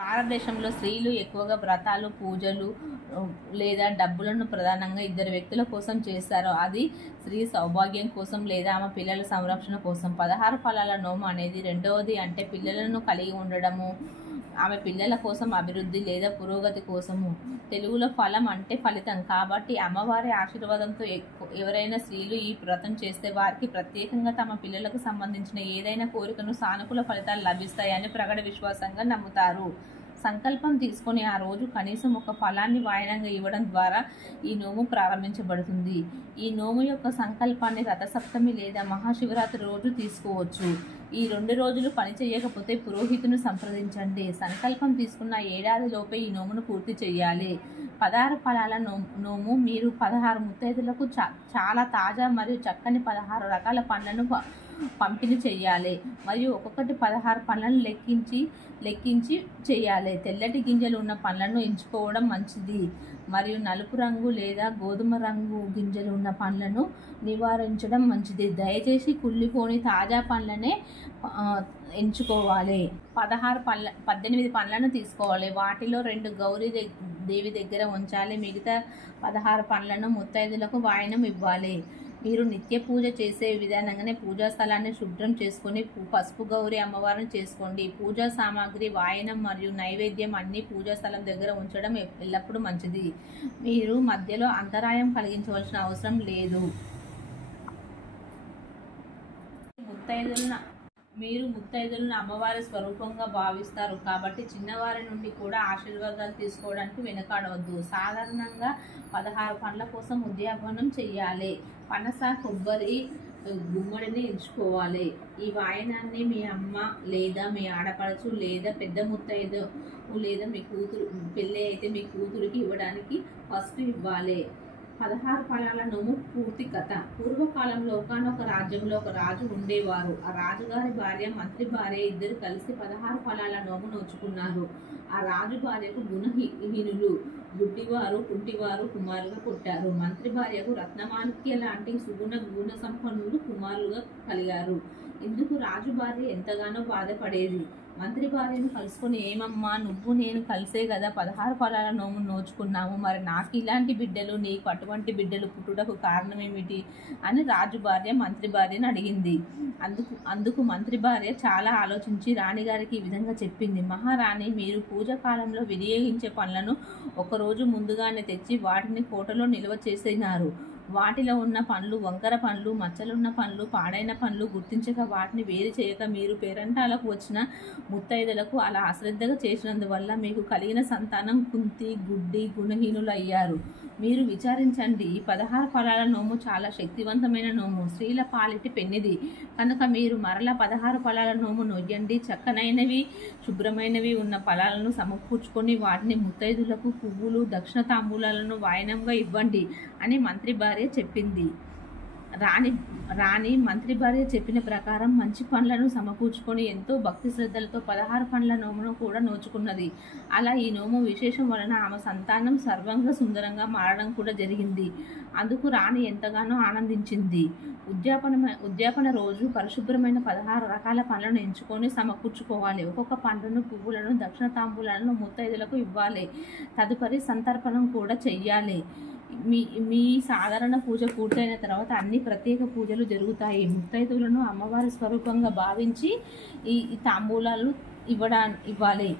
భారతదేశంలో స్త్రీలు ఎక్కువగా వ్రతాలు, పూజలు లేదా డబ్బులను ప్రధానంగా ఇద్దరు వ్యక్తుల కోసం చేస్తారు. అది స్త్రీ సౌభాగ్యం కోసం లేదా ఆమె పిల్లల సంరక్షణ కోసం. 16 ఫలాల నోము అనేది రెండవది, అంటే పిల్లలను కలిగి ఉండడము, ఆమె పిల్లల కోసం అభివృద్ధి లేదా పురోగతి కోసము. తెలుగులో ఫలం అంటే ఫలితం కాబట్టి అమ్మవారి ఆశీర్వాదంతో ఎవరైనా స్త్రీలు ఈ వ్రతం చేస్తే వారికి ప్రత్యేకంగా తమ పిల్లలకు సంబంధించిన ఏదైనా కోరికను సానుకూల ఫలితాలు లభిస్తాయని ప్రగాఢ విశ్వాసంగా నమ్ముతారు. సంకల్పం తీసుకొని ఆ రోజు కనీసం ఒక ఫలాన్ని వాయనంగా ఇవ్వడం ద్వారా ఈ నోము ప్రారంభించబడుతుంది. ఈ నోము యొక్క సంకల్పాన్ని రథసప్తమి లేదా మహాశివరాత్రి రోజు తీసుకోవచ్చు. ఈ 2 రోజులు పని చేయకపోతే పురోహితుని సంప్రదించండి. సంకల్పం తీసుకున్న ఏడాదిలోపే ఈ నోమును పూర్తి చేయాలి. 16 ఫలాల నోము మీరు 16 ముత్తైదులకు చాలా తాజా మరియు చక్కని 16 రకాల పండ్లను పంపిణీ చేయాలి మరియు ఒక్కొక్కటి 16 పండ్లను లెక్కించి చేయాలి. తెల్లటి గింజలు ఉన్న పండ్లను ఎంచుకోవడం మంచిది మరియు నలుపు రంగు లేదా గోధుమ రంగు గింజలు ఉన్న పండ్లను నివారించడం మంచిది. దయచేసి కుళ్ళిపోని తాజా పండ్లనే ఎంచుకోవాలి. 18 పండ్లను తీసుకోవాలి. వాటిలో 2 గౌరీ దేవి దగ్గర ఉంచాలి. మిగతా 16 పండ్లను ముత్తైదులకు వాయనం ఇవ్వాలి. మీరు నిత్య పూజ చేసే విధానంగానే పూజా స్థలాన్ని శుభ్రం చేసుకొని పసుపు గౌరీ అమ్మవారిని చేసుకోండి. పూజా సామాగ్రి, వాయనం మరియు నైవేద్యం అన్ని పూజా స్థలం దగ్గర ఉంచడం ఎల్లప్పుడూ మంచిది. మీరు మధ్యలో అంతరాయం కలిగించవలసిన అవసరం లేదు. మీరు ముత్తైదులను అమ్మవారి స్వరూపంగా భావిస్తారు కాబట్టి చిన్నవారి నుండి కూడా ఆశీర్వాదాలు తీసుకోవడానికి వెనుకాడవద్దు. సాధారణంగా 16 పండ్ల కోసం ఉద్యాపనం చేయాలి. పనస, కొబ్బరి, గుమ్మడిని ఎంచుకోవాలి. ఈ వాయనాన్ని మీ అమ్మ లేదా మీ ఆడపడుచు లేదా పెద్ద ముత్తైదు లేదా మీ కూతురు, పెళ్ళి అయితే మీ కూతురికి ఇవ్వడానికి పసుపు ఇవ్వాలి. 16 ఫలాల నోము పూర్తి కథ. పూర్వకాలంలో ఒకానొక రాజ్యంలో ఒక రాజు ఉండేవారు. ఆ రాజుగారి భార్య, మంత్రి భార్య ఇద్దరు కలిసి 16 ఫలాల నోము నోచుకున్నారు. ఆ రాజు భార్యకు గుణహీనులు, గుడ్డివారు, కుంటివారు కుమారులుగా పుట్టారు. మంత్రి భార్యకు రత్నమాణిక్య లాంటి గుణ సంపన్నులు కుమారులుగా కలిగారు. ఇందుకు రాజు భార్య ఎంతగానో బాధపడేది. మంత్రి భార్యను కలుసుకొని, ఏమమ్మా, నువ్వు నేను కలిసే కదా 16 ఫలాల నోము నోచుకున్నాము, మరి నాకు ఇలాంటి బిడ్డలు, నీకు అటువంటి బిడ్డలు పుట్టుటకు కారణమేమిటి అని రాజు భార్య మంత్రి భార్యను అడిగింది. అందుకు మంత్రి భార్య చాలా ఆలోచించి రాణిగారికి ఈ విధంగా చెప్పింది. మహారాణి, మీరు పూజ కాలంలో వినియోగించే పండ్లను ఒకరోజు ముందుగానే తెచ్చి వాటిని కోటలో నిల్వ చేసినారు. వాటిలో ఉన్న పండ్లు వంకర పండ్లు, మచ్చలున్న పండ్లు, పాడైన పండ్లు గుర్తించక వాటిని వేరు చేయక మీరు పేరంటాలకు వచ్చిన ముత్తైదులకు అలా అశ్రద్ధగా చేసినందువల్ల మీకు కలిగిన సంతానం కుంతి, గుడ్డి, గుణహీనులు అయ్యారు. మీరు విచారించండి. ఈ 16 ఫలాల నోము చాలా శక్తివంతమైన నోము, స్త్రీల పాలిటి పెన్నిది కనుక మీరు మరలా 16 ఫలాల నోము నొయ్యండి. చక్కనైనవి, శుభ్రమైనవి ఉన్న ఫలాలను సమకూర్చుకొని వాటిని ముత్తైదులకు పువ్వులు, దక్షిణ తాంబూలాలను వాయనంగా ఇవ్వండి అని మంత్రి భార్య చెప్పింది. రాణి మంత్రి భార్య చెప్పిన ప్రకారం మంచి పండ్లను సమకూర్చుకొని ఎంతో భక్తి శ్రద్ధలతో 16 పండ్ల నోమును కూడా నోచుకున్నది. అలా ఈ నోము విశేషం వలన ఆమె సంతానం సర్వంగా సుందరంగా మారడం కూడా జరిగింది. అందుకు రాణి ఎంతగానో ఆనందించింది. ఉద్యాపన రోజు పరిశుభ్రమైన 16 రకాల పండ్లను ఎంచుకొని సమకూర్చుకోవాలి. ఒక్కొక్క పండ్లను, పువ్వులను, దక్షిణ తాంబూలాలను ముత్తైదులకు ఇవ్వాలి. తదుపరి సంతర్పణం కూడా చెయ్యాలి. మీ సాధారణ పూజ పూర్తయిన తర్వాత అన్ని ప్రత్యేక పూజలు జరుగుతాయి. ముత్తైదువులను అమ్మవారి స్వరూపంగా భావించి ఈ తాంబూలాలు ఇవ్వాలి.